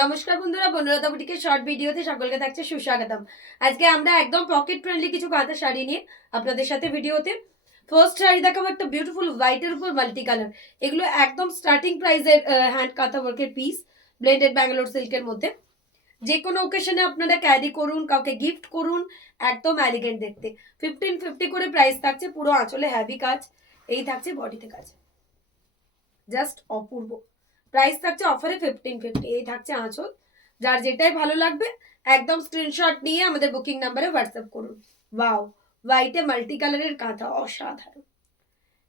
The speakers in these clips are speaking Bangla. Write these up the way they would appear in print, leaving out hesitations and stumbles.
নমস্কার বন্ধুরা, বনলতা বুটিকের শর্ট ভিডিওতে সকলকে থাকছে সুস্বাগতম। আজকে আমরা একদম পকেট ফ্রেন্ডলি কিছু কাঁথা শাড়ি নিয়ে আপনাদের সাথে ভিডিওতে ফার্স্ট শাড়ি দেখাবো একটা বিউটিফুল হোয়াইটের উপর মাল্টি কালার। এগুলো একদম স্টার্টিং প্রাইসের হ্যান্ড কাঁথা ওয়ার্কের পিস, ব্লেন্ডেড ব্যাঙ্গালোর সিল্কের মধ্যে। যে কোনো ওকেশনে আপনারা ক্যারি করুন, কাউকে গিফট করুন, একদম এলিগেন্ট দেখতে। 1550 করে প্রাইস থাকছে। পুরো আঁচলে হ্যাভি কাজ, এই থাকছে বডিতে কাজ, জাস্ট অপূর্ব। প্রাইস থাকছে অফারে 1550। এই থাকছে আঁচল। যার যেটাই ভালো লাগবে একদম স্ক্রিনশট নিয়ে আমাদের বুকিং নাম্বারে হোয়াটসঅ্যাপ করুন। ওয়াও, হোয়াইটে মাল্টি কালারের কাঁথা, অসাধারণ,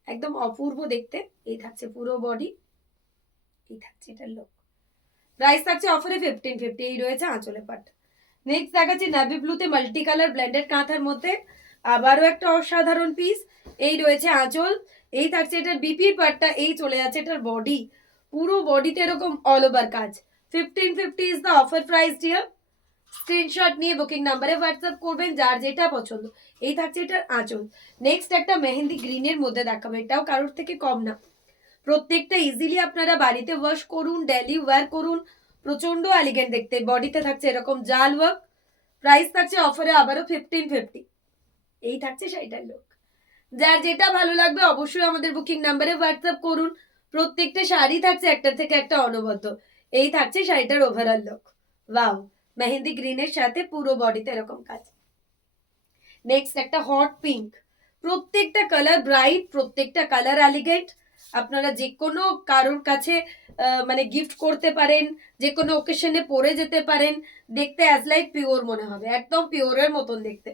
একদম অপূর্ব দেখতে। এই থাকছে পুরো বডি, এই থাকছে এটার লুক। প্রাইস থাকছে অফারে 1550। এই রয়েছে আঁচলের পাট। নেক্সট দেখাচ্ছি নেভি ব্লুতে মাল্টি কালার ব্লেন্ডেড কাঁথার মধ্যে আবারও একটা অসাধারণ পিস। এই রয়েছে আঁচল, এই থাকছে এটার বিপির পাটটা, এই চলে যাচ্ছে এটার বডি। পুরো বডিতে এরকম অল ওভার কাজ। 1550 is the offer price dear. Screenshot নিয়ে বুকিং নাম্বারে হোয়াটসঅ্যাপ করবেন যার যেটা পছন্দ। এই থাকছে এটার আঁচল। নেক্সট একটা মেহেন্দি গ্রিনের মধ্যে দেখাবো, এটাও কারোর থেকে কম না। প্রত্যেকটা ইজিলি আপনারা বাড়িতে ওয়াশ করুন, ডেলি ওয়্যার করুন, প্রচন্ড এলিগেন্ট দেখতে। বডিতে থাকছে এরকম জাল ওয়ার্ক। প্রাইস থাকছে অফারে আবারও 1550। এই থাকছে শাড়িটার লুক। যার যেটা ভালো লাগবে অবশ্যই আমাদের বুকিং নাম্বারে হোয়াটসঅ্যাপ করুন। প্রত্যেকটা শাড়ি থাকছে একটার থেকে একটা অনবদ্য। এই থাকছে শাড়িটার ওভারঅল লুক। ওয়াও, মেহেন্দি গ্রিনের সাথে পুরো বডিতে এরকম কাজ। নেক্সট একটা হট পিঙ্ক। প্রত্যেকটা কালার ব্রাইট, প্রত্যেকটা কালার এলিগেন্ট। আপনারা যে কোনো কারোর কাছে মানে গিফট করতে পারেন, যে কোনো ওকেশনে পরে যেতে পারেন। দেখতে অ্যাজ লাইক পিওর মনে হবে, একদম পিওরের মতন দেখতে।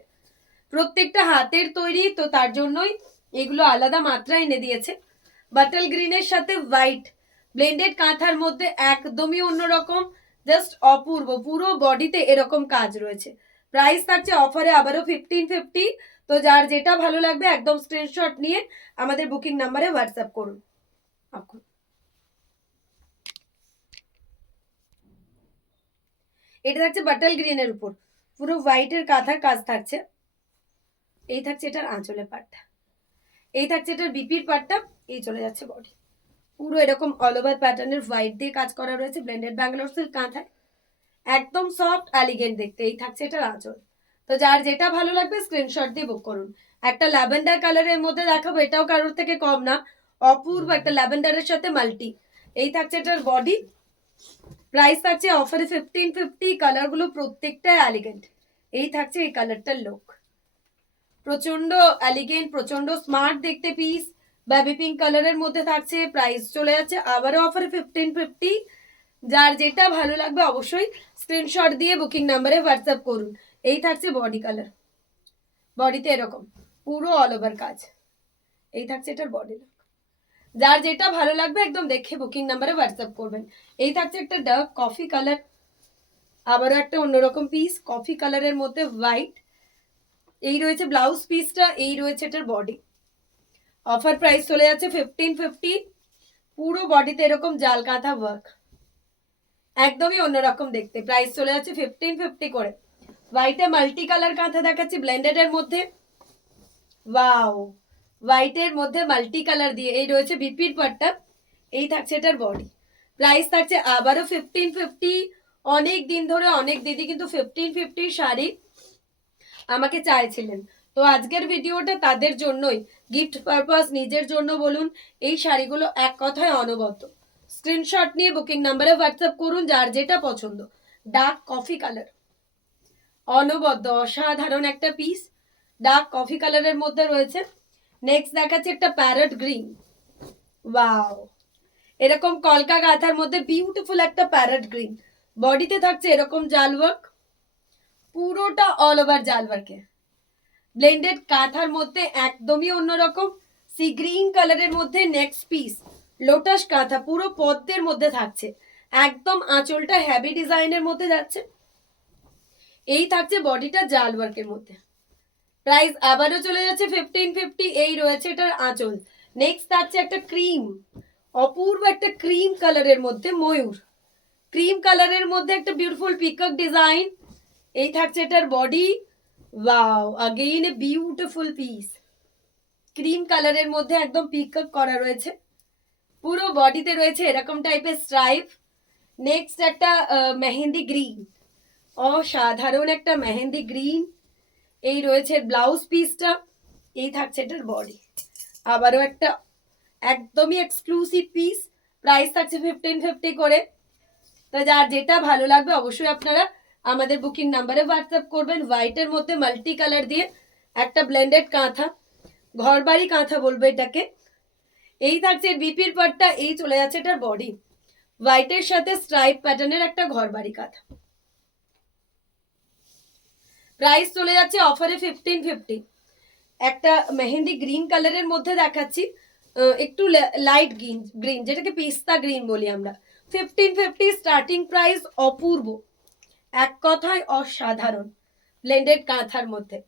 প্রত্যেকটা হাতের তৈরি, তো তার জন্যই এগুলো আলাদা মাত্রা এনে দিয়েছে। বাটল গ্রিনের সাথে হোয়াইট ব্লেন্ডেড কাঁথার মধ্যে একদমই অন্যরকম, জাস্ট অপূর্ব। পুরো বডিতে এরকম কাজ রয়েছে। প্রাইস থাকছে অফারে আবারও 1550। তো যার যেটা ভালো লাগবে একদম স্ক্রিনশট নিয়ে আমাদের বুকিং নাম্বারে হোয়াটসঅ্যাপ করুন। এটা থাকছে বাটল গ্রিনের উপর পুরো হোয়াইটের কাঁথার কাজ থাকছে। এই থাকছে এটার আঁচলের পাটটা, এই থাকছে এটার বিপির পাটটা, এই চলে যাচ্ছে বডি। পুরো এরকম অল ওভার প্যাটার্নের হোয়াইট দিয়ে কাজ করা রয়েছে ব্লেন্ডেড ব্যাঙ্গালোর সিল্ক কাঁথায়, একদম সফট এলিগেন্ট দেখতে। এই থাকছে এটার আঁচল। তো যার যেটা ভালো লাগবে স্ক্রিনশট দিয়ে বুক করুন। একটা ল্যাভেন্ডার কালারের মধ্যে দেখাবো, এটাও কারোর থেকে কম না, অপূর্ব একটা ল্যাভেন্ডারের সাথে মাল্টি। এই থাকছে এটার বডি। প্রাইস থাকছে অফারে 1550। কালারগুলো প্রত্যেকটা এলিগেন্ট। এই থাকছে এই কালারটার লুক, প্রচন্ড এলিগেন্ট, প্রচন্ড স্মার্ট দেখতে পিস। বেবি পিঙ্ক কালারের মধ্যে থাকছে। প্রাইস চলে যাচ্ছে আবারও অফারে 1550। যার যেটা ভালো লাগবে অবশ্যই স্ক্রিনশট দিয়ে বুকিং নাম্বারে হোয়াটসঅ্যাপ করুন। এই থাকছে বডি কালার, বডিতে এরকম পুরো অল ওভার কাজ। এই থাকছে এটার বডি লুক। যার যেটা ভালো লাগবে একদম দেখে বুকিং নাম্বারে হোয়াটসঅ্যাপ করবেন। এই থাকছে একটা ডার্ক কফি কালার, আবারও একটা অন্যরকম পিস কফি কালারের মধ্যে হোয়াইট। এই রয়েছে ব্লাউজ পিসটা, এই রয়েছে এটার বডি। অফার প্রাইস চলে যাচ্ছে 1550। পুরো বডিতে এরকম জাল কাঁথা ওয়ার্ক, একদমই অন্যরকম দেখতে। প্রাইস চলে যাচ্ছে 1550 করে। হোয়াইটে মাল্টি কালার কাঁথা দেখাচ্ছি ব্লেন্ডেড এর মধ্যে। ওয়াও, হোয়াইটের মধ্যে মাল্টি কালার দিয়ে এই রয়েছে বিপির পাটটা, এই থাকছে এটার বডি। প্রাইস থাকছে আবারও 1550। অনেক দিন ধরে অনেক দিদি কিন্তু 1550 শাড়ি আমাকে চাইছিলেন, তো আজকের ভিডিওটা তাদের জন্যই। গিফট পারপাস, নিজের জন্য বলুন, এই শাড়িগুলো এক কথায় অনবদ্য। স্ক্রিনশট নিয়ে বুকিং নাম্বারে হোয়াটসঅ্যাপ করুন যার যেটা পছন্দ। ডার্ক কফি কালার, অনবদ্য অসাধারণ একটা পিস, ডার্ক কফি কালারের মধ্যে রয়েছে। নেক্সট দেখাচ্ছে একটা প্যারট গ্রিন। ওয়াও, এরকম কলকা গাথার মধ্যে বিউটিফুল একটা প্যারট গ্রিন। বডিতে থাকছে এরকম জাল ওয়ার্ক, পুরোটা অল ওভার জাল ওয়ার্কে। ব্লেন্ডেড কাঁথার মধ্যে একদমই অন্যরকম সি গ্রিন কালারের মধ্যে নেক্সট পিস লোটাস কাঁথা, পুরো পদ্মের মধ্যে থাকছে। একদম আঁচলটা হ্যাভি ডিজাইনের মধ্যে যাচ্ছে। এই থাকছে বডিটা জাল ওয়ার্কের মধ্যে। প্রাইস আবারও চলে যাচ্ছে 1550। এই রয়েছে এটার আঁচল। নেক্সট থাকছে একটা ক্রিম, অপূর্ব একটা ক্রিম কালারের মধ্যে ময়ূর, ক্রিম কালারের মধ্যে একটা বিউটিফুল পিকক ডিজাইন। এই থাকছে এটার body. Wow, again a beautiful piece, cream কালারের মধ্যে একদম পিকক করা রয়েছে। পুরো বডিতে রয়েছে এরকম টাইপের স্ট্রাইপ। নেক্সট একটা মেহেন্দি গ্রিন, অসাধারণ একটা মেহেন্দি গ্রিন। এই রয়েছে ব্লাউজ পিসটা, এই থাকছে এটার বডি। আবারও একটা একদমই এক্সক্লুসিভ পিস, প্রাইস থাকছে 1550 করে। তো যার যেটা ভালো লাগবে অবশ্যই আপনারা আমাদের বুকিং নাম্বারে হোয়াটসঅ্যাপ করবেন। হোয়াইটের মধ্যে মাল্টি কালার দিয়ে একটা ব্লেন্ডেড কাঁথা, ঘরবাড়ি কাঁথা বলবো এটাকে। এই থাকছে বিপির পাটটা, এই চলে যাচ্ছে এটার বডি। হোয়াইটের সাথে স্ট্রাইপ প্যাটার্নের একটা ঘরবাড়ি কাঁথা। প্রাইস চলে যাচ্ছে অফারে 1550। একটা মেহেন্দি গ্রিন কালারের মধ্যে দেখাচ্ছি, একটু লাইট গ্রিন যেটাকে পিস্তা গ্রিন বলি আমরা। 1550 স্টার্টিং প্রাইস, অপূর্ব, এক কথায় অসাধারণ ব্লেন্ডেড কাঁথার মধ্যে।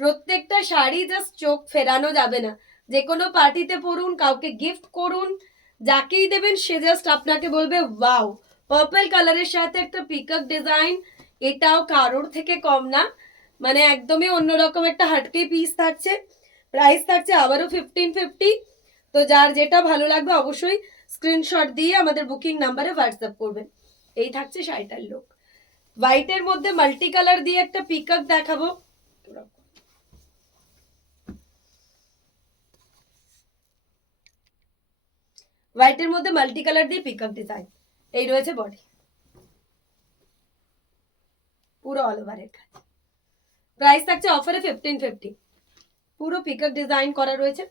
প্রত্যেকটা শাড়ি জাস্ট চোখ ফেরানো যাবে না। যে কোনো পার্টিতে পরুন, কাউকে গিফট করুন, যাকেই দেবেন সে জাস্ট আপনাকে বলবে ওয়াও। পার্পল কালারের সাথে একটা পিকক ডিজাইন, এটাও কারোর থেকে কম না, মানে একদমই অন্যরকম একটা হাটকে পিস থাকছে। প্রাইস থাকছে আবারও 1550। তো যার যেটা ভালো লাগবে অবশ্যই স্ক্রিনশট দিয়ে আমাদের বুকিং নাম্বারে হোয়াটসঅ্যাপ করবেন। এই থাকছে শাড়িটার লুক। হোয়াইটের মধ্যে মাল্টি কালার দিয়ে একটা পিকক দেখাবো। হোয়াইটের মধ্যে মাল্টি কালার দিয়ে পিকক ডিজাইন, এই রয়েছে বডি, পুরো অল ওভারের কাজ। প্রাইস থাকছে অফারে 1550, পুরো পিকক ডিজাইন করা রয়েছে।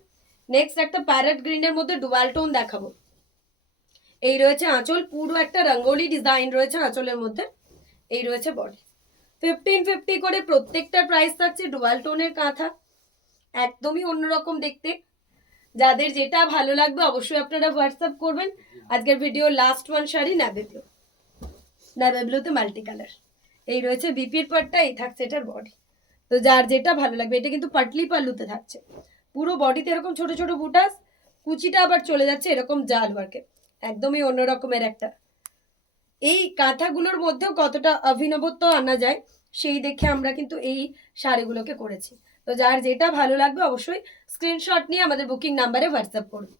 নেক্সট একটা প্যারেট গ্রিনের মধ্যে ডুয়াল টোন দেখাবো। এই রয়েছে আঁচল, পুরো একটা রঙ্গোলি ডিজাইন রয়েছে আঁচলের মধ্যে। এই রয়েছে বডি। 1550 করে প্রত্যেকটা প্রাইস থাকছে। ডুয়াল টোনের কাঁথা, একদমই অন্যরকম দেখতে। যাদের যেটা ভালো লাগবে অবশ্যই আপনারা হোয়াটসঅ্যাপ করবেন। আজকের video last one sari navy blue, navy ব্লুতে মাল্টি কালার। এই রয়েছে বিপির পাটটা, এই থাকছে এটার বডি। তো যার যেটা ভালো লাগবে, এটা কিন্তু পাটলি পাল্লুতে থাকছে। পুরো বডিতে এরকম ছোট ছোট বুটাস, কুচিটা আবার চলে যাচ্ছে এরকম জাল ওয়ার্কে, একদমই অন্য রকমের একটা। এই কাঁথাগুলোর মধ্যেও কতটা অভিনবত্ব আনা যায় সেই দেখে আমরা কিন্তু এই শাড়িগুলোকে করেছি। তো যার যেটা ভালো লাগবে অবশ্যই স্ক্রিনশট নিয়ে আমাদের বুকিং নাম্বারে হোয়াটসঅ্যাপ করুন।